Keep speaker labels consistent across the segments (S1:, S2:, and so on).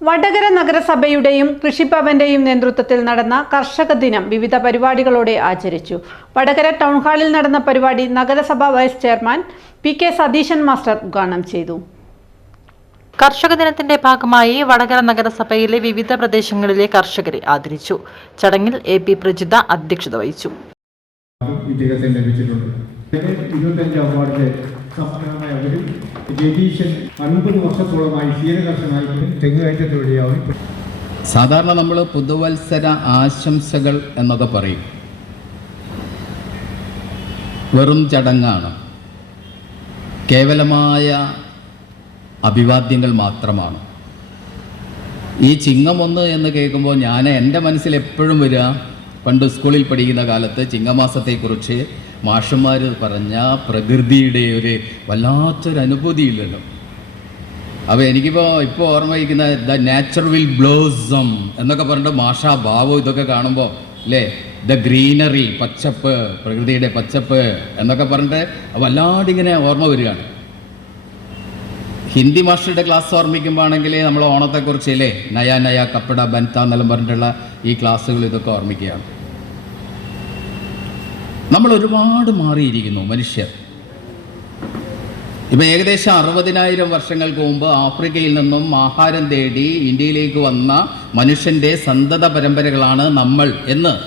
S1: വടകര നഗരസഭയുടെയും കൃഷിഭവന്റെയും നേതൃത്വത്തിൽ നടന്ന കർഷക ദിനം വിവിധ പരിപാടികളോടെ ആചരിച്ചു. വടകര ടൗൺ ഹാളിൽ നടന്ന പരിപാടി നഗരസഭാ vice chairman P K Satheesan master ഉദ്ഘാടനം ചെയ്തു.
S2: കർഷക ദിനത്തിന്റെ ഭാഗമായി വടകര നഗരസഭയിലെ വിവിധ പ്രദേശങ്ങളിലെ കർഷകരെ ആദരിച്ചു. ചടങ്ങിൽ എ പി പ്രജിത അധ്യക്ഷത വഹിച്ചു.
S3: അവരിൽ ജഗീശൻ അൻപത് വർഷത്തോളമായി ക്ഷീരകർഷകനായിട്ടും തെങ്ങ് കയറ്റ
S4: സാധാരണ നമ്മൾ പുതുവത്സര ആശംസകൾ എന്നൊക്കെ പറയും. വെറും ചടങ്ങാണ്. കേവലമായ അഭിവാദ്യങ്ങൾ മാത്രമാണ്. ഈ ചിങ്ങമൊന്ന് എന്ന് കേൾക്കുമ്പോൾ ഞാൻ എന്റെ മനസ്സിൽ എപ്പോഴും വരിക പണ്ട് സ്കൂളിൽ പഠിക്കുന്ന കാലത്ത് ചിങ്ങമാസത്തെക്കുറിച്ച് മാഷന്മാർ പറഞ്ഞ പ്രകൃതിയുടെ ഒരു വല്ലാത്തൊരു അനുഭൂതിയില്ലല്ലോ അപ്പോൾ എനിക്കിപ്പോൾ ഇപ്പോൾ ഓർമ്മയിരിക്കുന്ന ദ നാച്ചർ വിൽ ബ്ലോസം എന്നൊക്കെ പറഞ്ഞിട്ട് മാഷാ ഭാവം ഇതൊക്കെ കാണുമ്പോൾ അല്ലേ? ദ ഗ്രീനറി പച്ചപ്പ് പ്രകൃതിയുടെ പച്ചപ്പ് എന്നൊക്കെ പറഞ്ഞിട്ട് വല്ലാണ്ടിങ്ങനെ ഓർമ്മ വരികയാണ്. ഹിന്ദി മാസ്റ്ററുടെ ക്ലാസ് ഓർമ്മിക്കുമ്പോഴാണെങ്കിൽ നമ്മൾ ഓണത്തെക്കുറിച്ച് അല്ലേ? നയ നയ കപ്പട ബൻത എന്നെല്ലാം പറഞ്ഞിട്ടുള്ള ഈ ക്ലാസ്സുകൾ ഇതൊക്കെ ഓർമ്മിക്കുകയാണ്. നമ്മൾ ഒരുപാട് മാറിയിരിക്കുന്നു മനുഷ്യർ. ഇപ്പം ഏകദേശം അറുപതിനായിരം വർഷങ്ങൾക്ക് മുമ്പ് ആഫ്രിക്കയിൽ നിന്നും ആഹാരം തേടി ഇന്ത്യയിലേക്ക് വന്ന മനുഷ്യന്റെ സന്തത പരമ്പരകളാണ് നമ്മൾ എന്ന്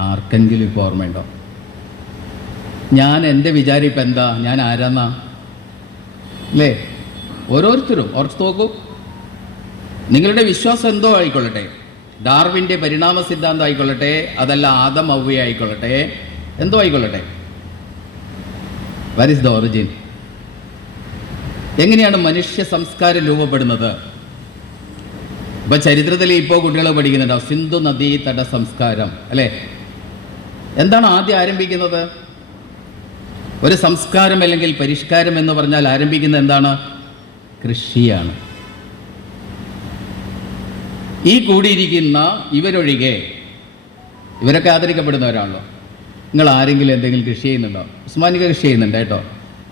S4: ആർക്കെങ്കിലും ഇപ്പോൾ ഓർമ്മയുണ്ടോ? ഞാൻ എന്റെ വിചാരം ഇപ്പം എന്താ? ഞാൻ ആരാന്നാ? അല്ലേ? ഓരോരുത്തരും ഓർത്ത് നോക്കൂ. നിങ്ങളുടെ വിശ്വാസം എന്തോ ആയിക്കൊള്ളട്ടെ. ഡാർവിന്റെ പരിണാമ സിദ്ധാന്തം ആയിക്കൊള്ളട്ടെ അതല്ല ആദം ഔവ ആയിക്കൊള്ളട്ടെ എന്തോ ആയിക്കൊള്ളട്ടെ വാറ്റ് ഇസ് ദ ഒറിജിൻ എങ്ങനെയാണ് മനുഷ്യ സംസ്കാരം രൂപപ്പെടുന്നത്? ഇപ്പൊ ചരിത്രത്തിൽ ഇപ്പോൾ കുട്ടികൾ പഠിക്കുന്നുണ്ടാവും സിന്ധു നദീ തട സംസ്കാരം അല്ലേ? എന്താണ് ആദ്യം ആരംഭിക്കുന്നത്? ഒരു സംസ്കാരം അല്ലെങ്കിൽ പരിഷ്കാരം എന്ന് പറഞ്ഞാൽ ആരംഭിക്കുന്നത് എന്താണ്? കൃഷിയാണ്. ഈ കൂടിയിരിക്കുന്ന ഇവരൊഴികെ ഇവരൊക്കെ ആദരിക്കപ്പെടുന്നവരാണല്ലോ. നിങ്ങൾ ആരെങ്കിലും എന്തെങ്കിലും കൃഷി ചെയ്യുന്നുണ്ടോ? ഉസ്മാനിക കൃഷി ചെയ്യുന്നുണ്ട് കേട്ടോ.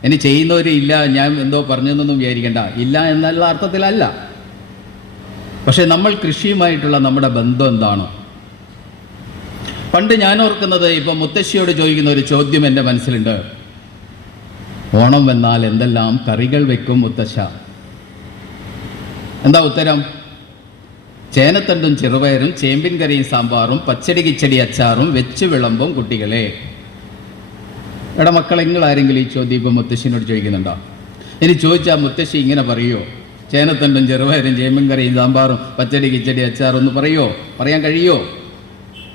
S4: ഇനി ചെയ്യുന്നവരില്ല ഞാൻ എന്തോ പറഞ്ഞെന്നൊന്നും വിചാരിക്കണ്ട. ഇല്ല എന്നുള്ള അർത്ഥത്തിലല്ല. പക്ഷേ നമ്മൾ കൃഷിയുമായിട്ടുള്ള നമ്മുടെ ബന്ധം എന്താണ്? പണ്ട് ഞാൻ ഓർക്കുന്നത് ഇപ്പൊ മുത്തശ്ശിയോട് ചോദിക്കുന്ന ഒരു ചോദ്യം എന്റെ മനസ്സിലുണ്ട്. ഓണം വന്നാൽ എന്തെല്ലാം കറികൾ വെക്കും മുത്തശ്ശ? എന്താ ഉത്തരം? ചേനത്തണ്ടും ചെറുപയറും ചേമ്പിൻ കറിയും സാമ്പാറും പച്ചടി കിച്ചടി അച്ചാറും വെച്ച് വിളമ്പും കുട്ടികളെ. എടാ മക്കളെ നിങ്ങൾ ആരെങ്കിലും ഈ ചോദ്യം ഇപ്പം മുത്തശ്ശിനോട് ചോദിക്കുന്നുണ്ടോ? ഇനി ചോദിച്ചാൽ മുത്തശ്ശി ഇങ്ങനെ പറയുമോ ചേനത്തണ്ടും ചെറുപയറും ചേമ്പിൻ കറിയും സാമ്പാറും പച്ചടി കിച്ചടി അച്ചാറും ഒന്ന് പറയുമോ പറയാൻ കഴിയുമോ